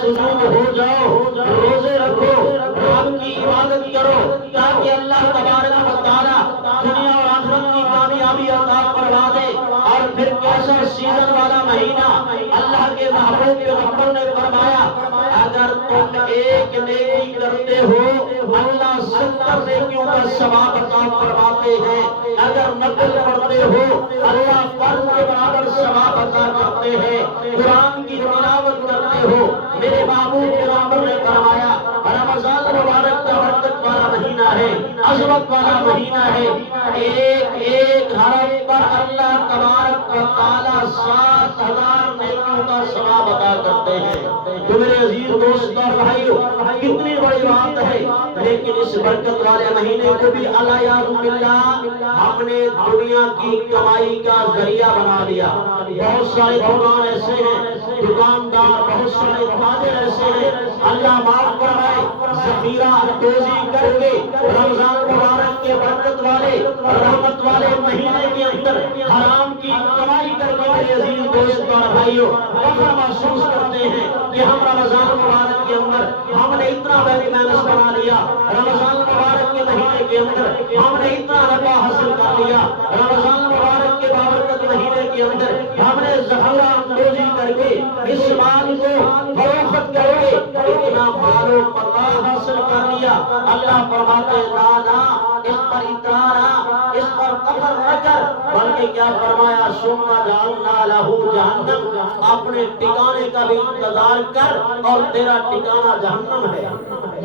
سجود ہو جاؤ، روزے رکھو، رب کی عبادت کرو، تاکہ اللہ تبارک و تعالیٰ دنیا اور آخرت کی کامیابی عطا فرما دے۔ اور پھر کیسا سیزن والا مہینہ، اللہ کے محبوب پیغمبر نے فرمایا اگر تم ایک نیکی کرتے ہو اللہ 70 نیکیوں کا ثواب عطا فرماتے ہیں، اگر نفل پڑھتے ہو اللہ فرض کے برابر ثواب عطا کرتے ہیں، قرآن کی تلاوت کرتے ہو میرے محبوب پیغمبر نے فرمایا رمضان مبارک کا برکت والا مہینہ ہے، عظمت والا مہینہ ہے، ایک ایک حرف پر اللہ تبارک و تعالیٰ 7000 نیکیوں کا ثواب عطا کرتے ہیں۔ تو میرے عزیز دوست اور بھائیو کتنی بڑی بات ہے، لیکن اس برکت والے مہینے کو بھی علیہ باللہ ہم نے دنیا کی کمائی کا ذریعہ بنا لیا۔ بہت سارے دکان ایسے ہیں، دکاندار بہت سارے تاجر ایسے ہیں، اللہ معاف فرمائے ذخیرہ اندوزی کر کے رمضان مبارک کے برکت والے رحمت والے مہینے کے اندر حرام کی کمائی کر کے میرے عزیز دوست اور بھائیو فخر محسوس کرتے ہیں کہ ہم رمضان مبارک کے اندر ہم نے اتنا بینک بیلنس بنا لیا، رمضان مبارک کے مہینے کے اندر ہم نے اتنا رقبہ حاصل کر لیا، رمضان مبارک کے بابرکت مہینے کے اندر ہم نے ذخیرہ اندوزی کر کے اس مال کو فروخت کر کے اتنا مال و متاع حاصل کر لیا۔ اللہ فرماتے نا اس پر اترانا، اس پر فخر نہ کر، بلکہ کیا فرمایا ثم جعلنا لہ جہنم، اپنے ٹھکانے کا بھی انتظار کر اور تیرا ٹھکانہ جہنم ہے،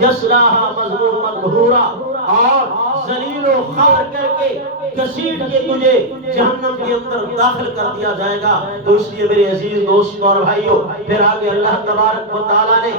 یصلاھا مذموما مدحورا، اور ذلیل و خوار کر کے گھسیٹ کے تجھے جہنم کے اندر داخل کر دیا جائے گا۔ تو اس لیے میرے عزیز دوست اور بھائیو پھر آگے اللہ تبارک و تعالیٰ نے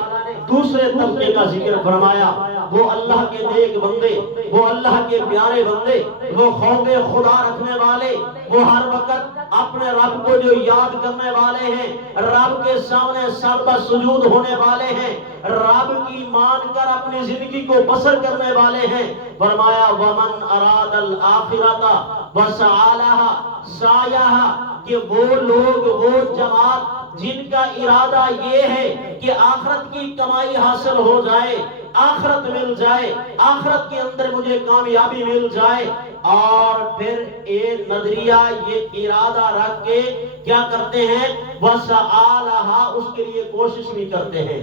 دوسرے طبقے کا ذکر فرمایا، وہ اللہ کے نیک بندے، وہ اللہ کے پیارے بندے، وہ خوف خدا رکھنے والے، وہ ہر وقت اپنے رب کو جو یاد کرنے والے ہیں، رب کے سامنے سر بسجود ہونے والے ہیں، رب کی مان کر اپنی زندگی کو بسر کرنے والے ہیں۔ فرمایا وَمَنْ أَرَادَ الْآخِرَةَ وَسَعَى لَهَا سَعْيَهَا، کہ وہ لوگ، وہ جماعت جن کا ارادہ یہ ہے کہ آخرت کی کمائی حاصل ہو جائے، آخرت مل جائے، آخرت کے اندر مجھے کامیابی مل جائے، اور پھر یہ نظریہ یہ ارادہ رکھ کے کیا کرتے ہیں وَسَعَى لَهَا، اس کے لیے کوشش بھی کرتے ہیں۔